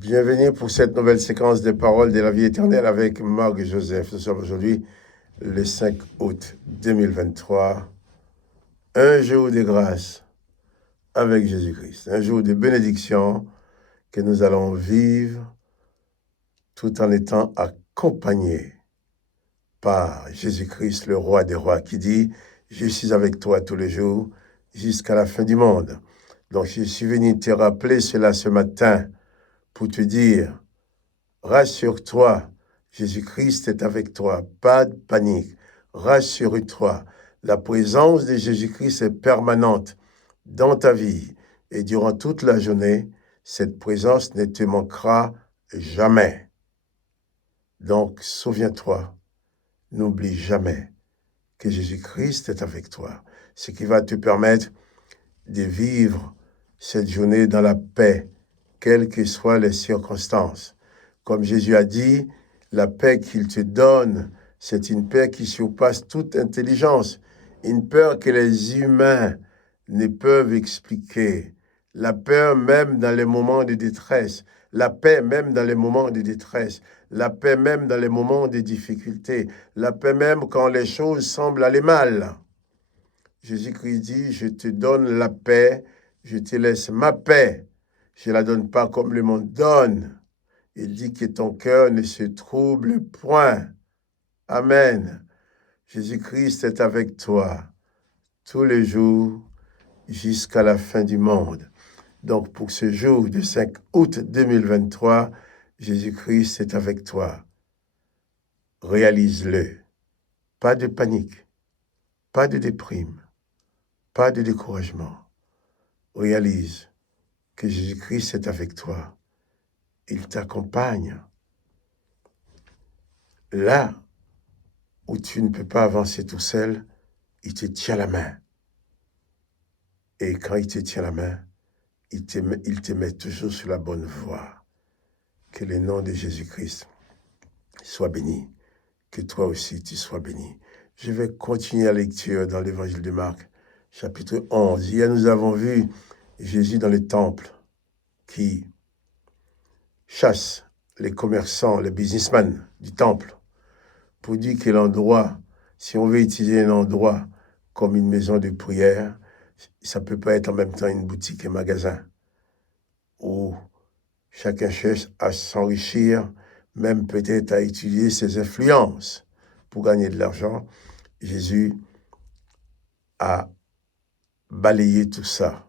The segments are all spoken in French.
Bienvenue pour cette nouvelle séquence des paroles de la vie éternelle avec Marc Joseph. Nous sommes aujourd'hui le 5 août 2023, un jour de grâce avec Jésus-Christ, un jour de bénédiction que nous allons vivre tout en étant accompagnés par Jésus-Christ, le roi des rois, qui dit « Je suis avec toi tous les jours jusqu'à la fin du monde ». Donc je suis venu te rappeler cela ce matin pour te dire « Rassure-toi, Jésus-Christ est avec toi, pas de panique, rassure-toi, la présence de Jésus-Christ est permanente dans ta vie et durant toute la journée, cette présence ne te manquera jamais. Donc, souviens-toi, n'oublie jamais que Jésus-Christ est avec toi, ce qui va te permettre de vivre cette journée dans la paix, quelles que soient les circonstances. Comme Jésus a dit, la paix qu'il te donne, c'est une paix qui surpasse toute intelligence, une peur que les humains ne peuvent expliquer. La peur même dans les moments de détresse, la paix même dans les moments de détresse, la paix même dans les moments de difficulté, la paix même quand les choses semblent aller mal. Jésus-Christ dit, je te donne la paix, je te laisse ma paix. Je ne la donne pas comme le monde donne. Il dit que ton cœur ne se trouble point. Amen. Jésus-Christ est avec toi tous les jours jusqu'à la fin du monde. Donc pour ce jour du 5 août 2023, Jésus-Christ est avec toi. Réalise-le. Pas de panique, pas de déprime, pas de découragement. Réalise que Jésus-Christ est avec toi. Il t'accompagne. Là où tu ne peux pas avancer tout seul, il te tient la main. Et quand il te tient la main, il te met toujours sur la bonne voie. Que le nom de Jésus-Christ soit béni. Que toi aussi tu sois béni. Je vais continuer la lecture dans l'évangile de Marc, chapitre 11. Hier, nous avons vu Jésus dans le temple qui chasse les commerçants, les businessmen du temple pour dire que l'endroit, si on veut utiliser un endroit comme une maison de prière, ça ne peut pas être en même temps une boutique et un magasin où chacun cherche à s'enrichir, même peut-être à utiliser ses influences pour gagner de l'argent. Jésus a balayé tout ça.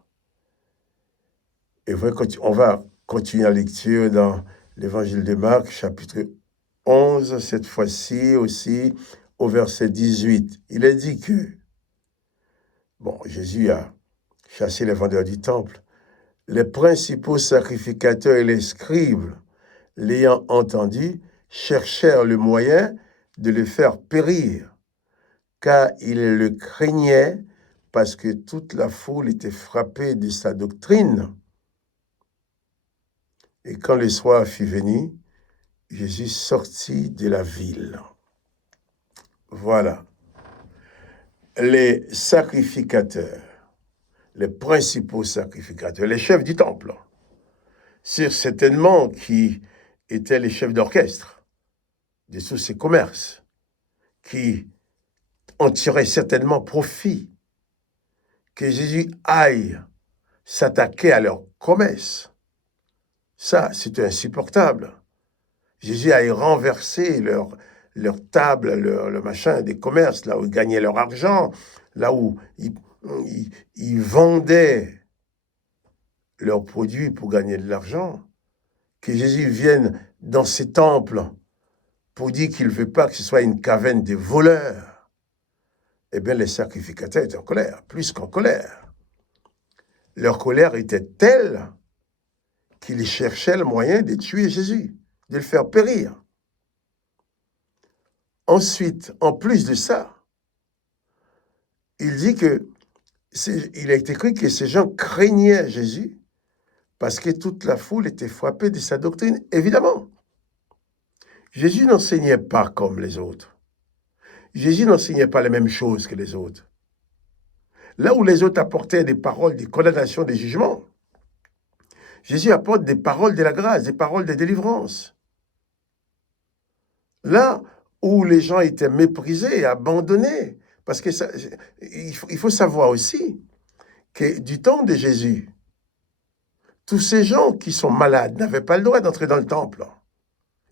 Et on va continuer la lecture dans l'évangile de Marc, chapitre 11, cette fois-ci aussi, au verset 18. Il est dit que, Jésus a chassé les vendeurs du temple. Les principaux sacrificateurs et les scribes, l'ayant entendu, cherchèrent le moyen de le faire périr, car ils le craignaient parce que toute la foule était frappée de sa doctrine. Et quand le soir fut venu, Jésus sortit de la ville. Voilà. Les sacrificateurs, les principaux sacrificateurs, les chefs du temple, c'est certainement qui étaient les chefs d'orchestre de tous ces commerces, qui en tiraient certainement profit, que Jésus aille s'attaquer à leur commerce. Ça, c'était insupportable. Jésus aille renverser leur table, leur machin des commerces, là où ils gagnaient leur argent, là où ils vendaient leurs produits pour gagner de l'argent. Que Jésus vienne dans ces temples pour dire qu'il ne veut pas que ce soit une caverne de voleurs. Eh bien, les sacrificateurs étaient en colère, plus qu'en colère. Leur colère était telle qu'ils cherchaient le moyen de tuer Jésus, de le faire périr. Ensuite, en plus de ça, il dit il a été écrit que ces gens craignaient Jésus parce que toute la foule était frappée de sa doctrine. Évidemment, Jésus n'enseignait pas comme les autres. Jésus n'enseignait pas les mêmes choses que les autres. Là où les autres apportaient des paroles de condamnation, des jugements, Jésus apporte des paroles de la grâce, des paroles de délivrance. Là où les gens étaient méprisés et abandonnés, parce que il faut savoir aussi que du temps de Jésus, tous ces gens qui sont malades n'avaient pas le droit d'entrer dans le temple.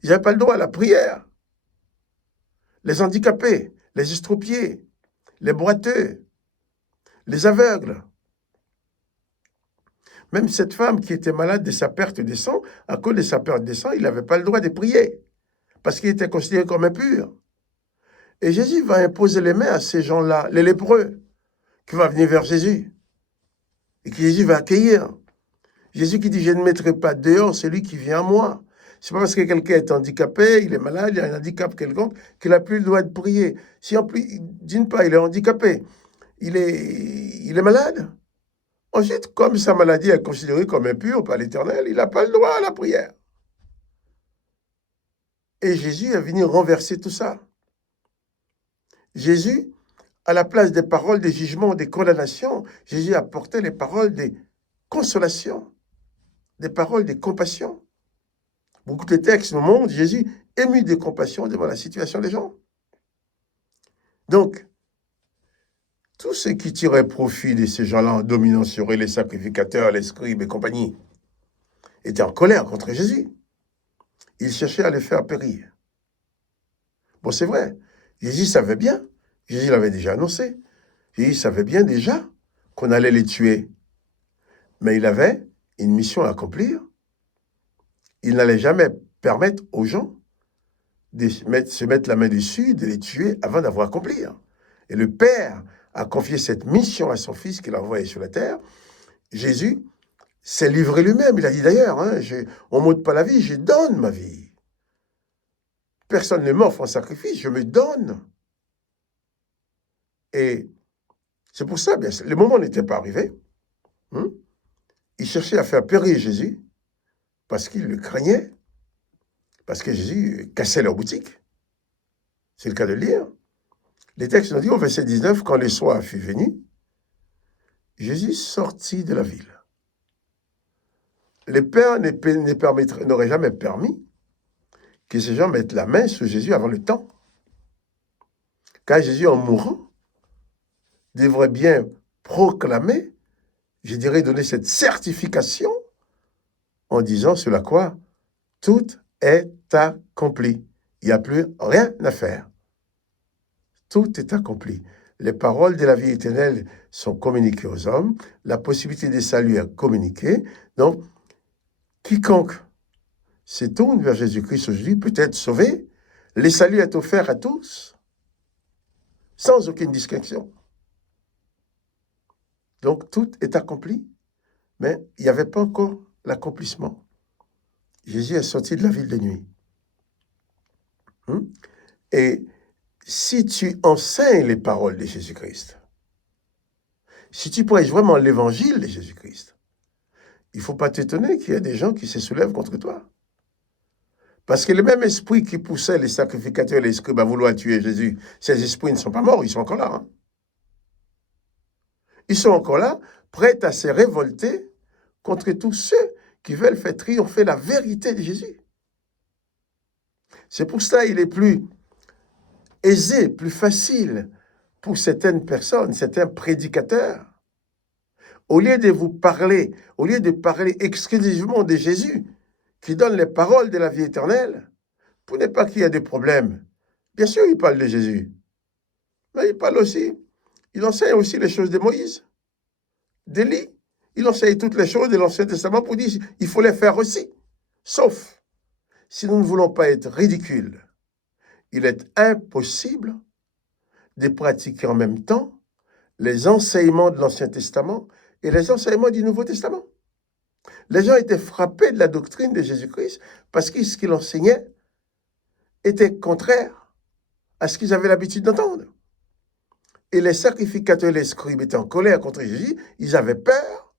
Ils n'avaient pas le droit à la prière. Les handicapés, les estropiés, les boiteux, les aveugles. Même cette femme qui était malade de sa perte de sang, à cause de sa perte de sang, il n'avait pas le droit de prier, parce qu'il était considéré comme impur. Et Jésus va imposer les mains à ces gens-là, les lépreux, qui vont venir vers Jésus, et que Jésus va accueillir. Jésus qui dit, je ne mettrai pas dehors celui qui vient à moi. C'est pas parce que quelqu'un est handicapé, il est malade, il a un handicap quelconque, qu'il n'a plus le droit de prier. Si en plus, d'une part, il est handicapé, il est malade. Ensuite, comme sa maladie est considérée comme impure par l'Éternel, il n'a pas le droit à la prière. Et Jésus est venu renverser tout ça. Jésus, à la place des paroles de jugement, des condamnations, Jésus apportait les paroles de consolation, des paroles de compassion. Beaucoup de textes nous montrent Jésus ému de compassion devant la situation des gens. Donc, tous ceux qui tiraient profit de ces gens-là en dominant sur eux, les sacrificateurs, les scribes et compagnie, étaient en colère contre Jésus. Ils cherchaient à le faire périr. Bon, c'est vrai, Jésus savait bien, Jésus l'avait déjà annoncé, Jésus savait bien déjà qu'on allait les tuer. Mais il avait une mission à accomplir. Il n'allait jamais permettre aux gens de se mettre la main dessus, de les tuer avant d'avoir accompli. Et le Père a confié cette mission à son Fils qu'il a envoyé sur la terre. Jésus s'est livré lui-même. Il a dit d'ailleurs, on ne m'ôte pas la vie, je donne ma vie. Personne ne m'offre en sacrifice, je me donne. Et c'est pour ça, bien, le moment n'était pas arrivé. Il cherchait à faire périr Jésus parce qu'il le craignait, parce que Jésus cassait leur boutique. C'est le cas de le lire. Les textes nous disent au verset 19, quand le soir fut venu, Jésus sortit de la ville. Les pères n'auraient jamais permis que ces gens mettent la main sur Jésus avant le temps. Car Jésus, en mourant, devrait bien proclamer, je dirais donner cette certification en disant sur la croix, tout est accompli. Il n'y a plus rien à faire. Tout est accompli. Les paroles de la vie éternelle sont communiquées aux hommes. La possibilité de salut est communiquée. Donc, quiconque se tourne vers Jésus-Christ aujourd'hui peut être sauvé. Le salut est offert à tous, sans aucune distinction. Donc, tout est accompli, mais il n'y avait pas encore l'accomplissement. Jésus est sorti de la ville de nuit. Et si tu enseignes les paroles de Jésus-Christ, si tu prêches vraiment l'évangile de Jésus-Christ, il ne faut pas t'étonner qu'il y ait des gens qui se soulèvent contre toi. Parce que le même esprit qui poussait les sacrificateurs et les scribes à vouloir tuer Jésus, ces esprits ne sont pas morts, ils sont encore là. Ils sont encore là, prêts à se révolter contre tous ceux qui veulent faire triompher la vérité de Jésus. C'est pour cela qu'il est plus aisé, plus facile pour certaines personnes, certains prédicateurs, au lieu de vous parler, au lieu de parler exclusivement de Jésus, qui donne les paroles de la vie éternelle, pour ne pas qu'il y ait des problèmes. Bien sûr, il parle de Jésus, mais il parle aussi, il enseigne aussi les choses de Moïse, d'Élie. Il enseigne toutes les choses de l'Ancien Testament pour dire qu'il faut les faire aussi. Sauf, si nous ne voulons pas être ridicules, il est impossible de pratiquer en même temps les enseignements de l'Ancien Testament et les enseignements du Nouveau Testament. Les gens étaient frappés de la doctrine de Jésus-Christ parce que ce qu'il enseignait était contraire à ce qu'ils avaient l'habitude d'entendre. Et les sacrificateurs et les scribes étaient en colère contre Jésus, ils avaient peur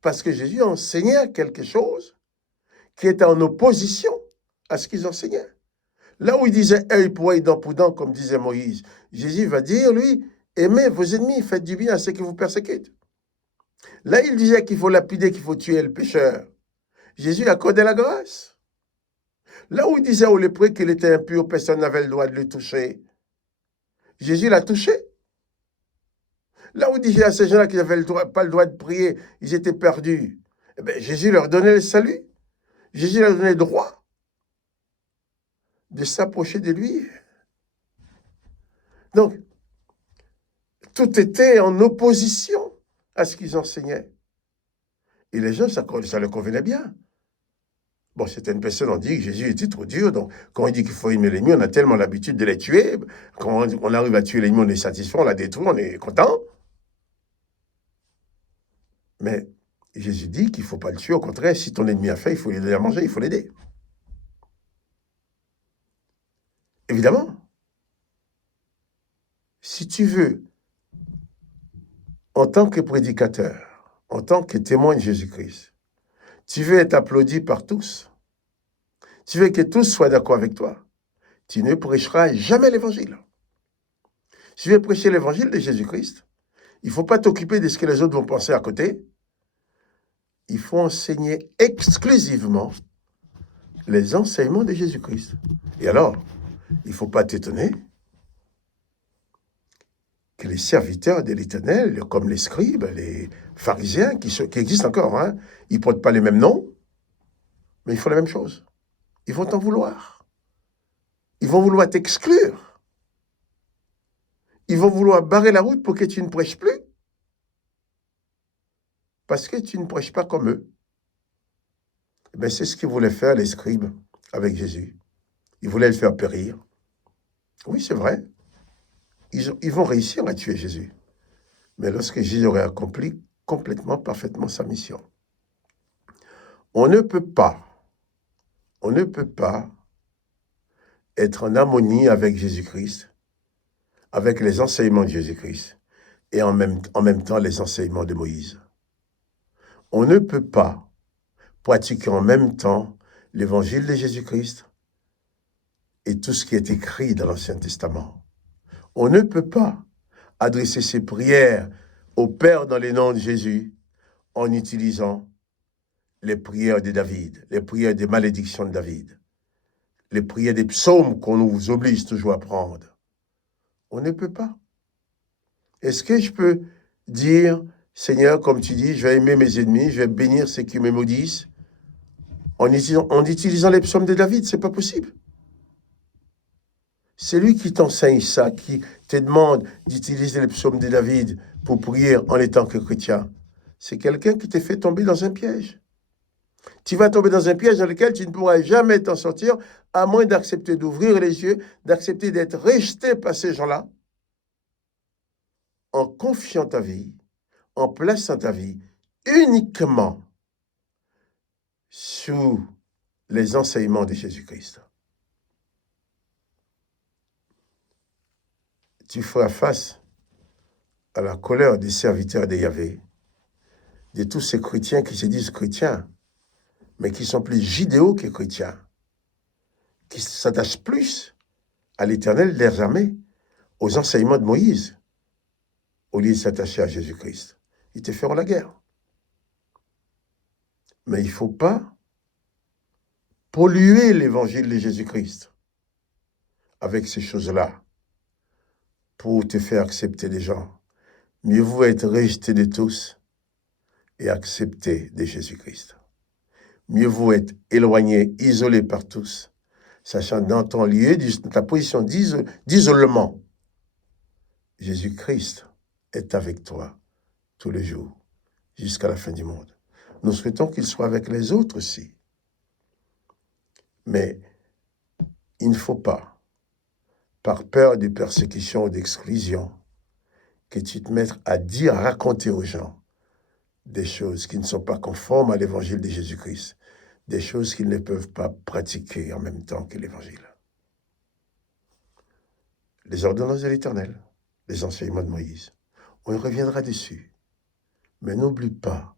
parce que Jésus enseignait quelque chose qui était en opposition à ce qu'ils enseignaient. Là où il disait œil pour œil, dent pour dent, comme disait Moïse, Jésus va dire, lui, aimez vos ennemis, faites du bien à ceux qui vous persécutent. Là, il disait qu'il faut lapider, qu'il faut tuer le pécheur. Jésus accordait la grâce. Là où il disait au lépreux qu'il était impur, personne n'avait le droit de le toucher. Jésus l'a touché. Là où il disait à ces gens-là qu'ils n'avaient pas le droit de prier, ils étaient perdus. Eh bien, Jésus leur donnait le salut. Jésus leur donnait le droit de s'approcher de lui. Donc, tout était en opposition à ce qu'ils enseignaient. Et les gens, ça leur convenait bien. Bon, certaines personnes ont dit que Jésus était trop dur, donc quand on dit qu'il faut aimer l'ennemi, on a tellement l'habitude de les tuer. Quand on arrive à tuer l'ennemi, on est satisfait, on l'a détruit, on est content. Mais Jésus dit qu'il ne faut pas le tuer, au contraire, si ton ennemi a faim, il faut lui donner à manger, il faut l'aider. Évidemment, si tu veux, en tant que prédicateur, en tant que témoin de Jésus-Christ, tu veux être applaudi par tous, tu veux que tous soient d'accord avec toi, tu ne prêcheras jamais l'évangile. Si tu veux prêcher l'évangile de Jésus-Christ, il ne faut pas t'occuper de ce que les autres vont penser à côté. Il faut enseigner exclusivement les enseignements de Jésus-Christ. Et alors, il ne faut pas t'étonner que les serviteurs de l'Éternel, comme les scribes, les pharisiens, qui existent encore, hein, ils ne portent pas les mêmes noms, mais ils font la même chose. Ils vont t'en vouloir. Ils vont vouloir t'exclure. Ils vont vouloir barrer la route pour que tu ne prêches plus. Parce que tu ne prêches pas comme eux. Ben, c'est ce qu'ils voulaient faire, les scribes, avec Jésus. Ils voulaient le faire périr. Oui, c'est vrai. Ils vont réussir à tuer Jésus. Mais lorsque Jésus aurait accompli complètement, parfaitement sa mission. On ne peut pas être en harmonie avec Jésus-Christ, avec les enseignements de Jésus-Christ, et en même temps les enseignements de Moïse. On ne peut pas pratiquer en même temps l'évangile de Jésus-Christ et tout ce qui est écrit dans l'Ancien Testament. On ne peut pas adresser ses prières au Père dans les noms de Jésus en utilisant les prières de David, les prières des malédictions de David, les prières des psaumes qu'on nous oblige toujours à prendre. On ne peut pas. Est-ce que je peux dire, Seigneur, comme tu dis, je vais aimer mes ennemis, je vais bénir ceux qui me maudissent, en utilisant les psaumes de David? C'est pas possible. C'est lui qui t'enseigne ça, qui te demande d'utiliser les psaumes de David pour prier en étant que chrétien. C'est quelqu'un qui t'a fait tomber dans un piège. Tu vas tomber dans un piège dans lequel tu ne pourras jamais t'en sortir, à moins d'accepter d'ouvrir les yeux, d'accepter d'être rejeté par ces gens-là, en confiant ta vie, en plaçant ta vie uniquement sous les enseignements de Jésus-Christ. Tu feras face à la colère des serviteurs de Yahvé, de tous ces chrétiens qui se disent chrétiens, mais qui sont plus judéo que chrétiens, qui s'attachent plus à l'Éternel des armées, aux enseignements de Moïse, au lieu de s'attacher à Jésus-Christ. Ils te feront la guerre. Mais il ne faut pas polluer l'évangile de Jésus-Christ avec ces choses-là pour te faire accepter des gens. Mieux vaut être rejeté de tous et accepté de Jésus-Christ. Mieux vaut être éloigné, isolé par tous, sachant dans ton lieu, dans ta position d'isolement, Jésus-Christ est avec toi tous les jours, jusqu'à la fin du monde. Nous souhaitons qu'il soit avec les autres aussi. Mais il ne faut pas, par peur de persécution ou d'exclusion, que tu te mettes à dire, à raconter aux gens des choses qui ne sont pas conformes à l'évangile de Jésus-Christ, des choses qu'ils ne peuvent pas pratiquer en même temps que l'évangile. Les ordonnances de l'Éternel, les enseignements de Moïse, on y reviendra dessus. Mais n'oublie pas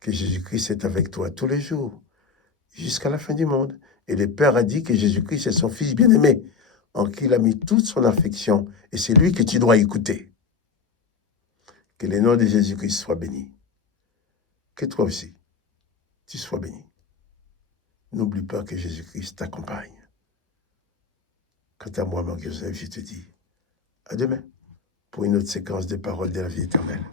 que Jésus-Christ est avec toi tous les jours, jusqu'à la fin du monde. Et le Père a dit que Jésus-Christ est son Fils bien-aimé, en qui il a mis toute son affection, et c'est lui que tu dois écouter. Que le nom de Jésus-Christ soit béni. Que toi aussi, tu sois béni. N'oublie pas que Jésus-Christ t'accompagne. Quant à moi, Marc Joseph, je te dis à demain pour une autre séquence de paroles de la vie éternelle.